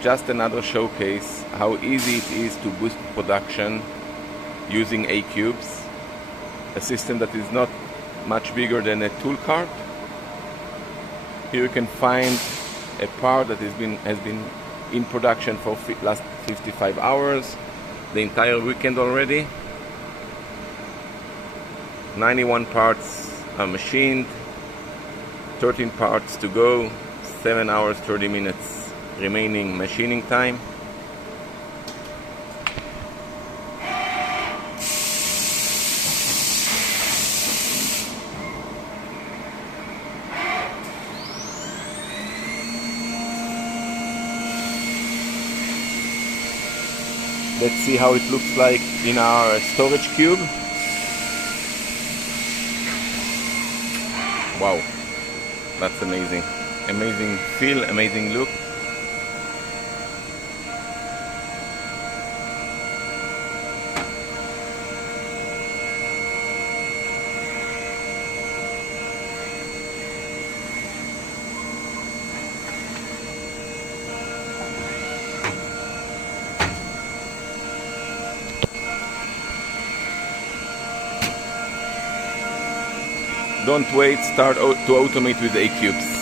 just another showcase how easy it is to boost production using Acubez, a system that is not much bigger than a tool cart. Here you can find a part that has been in production for last 55 hours, the entire weekend already. 91 parts are machined, 13 parts to go, 7 hours 30 minutes remaining machining time. Let's see how it looks like in our storage cube. Wow, that's amazing. Amazing feel, amazing look. Don't wait, start to automate with Acubez.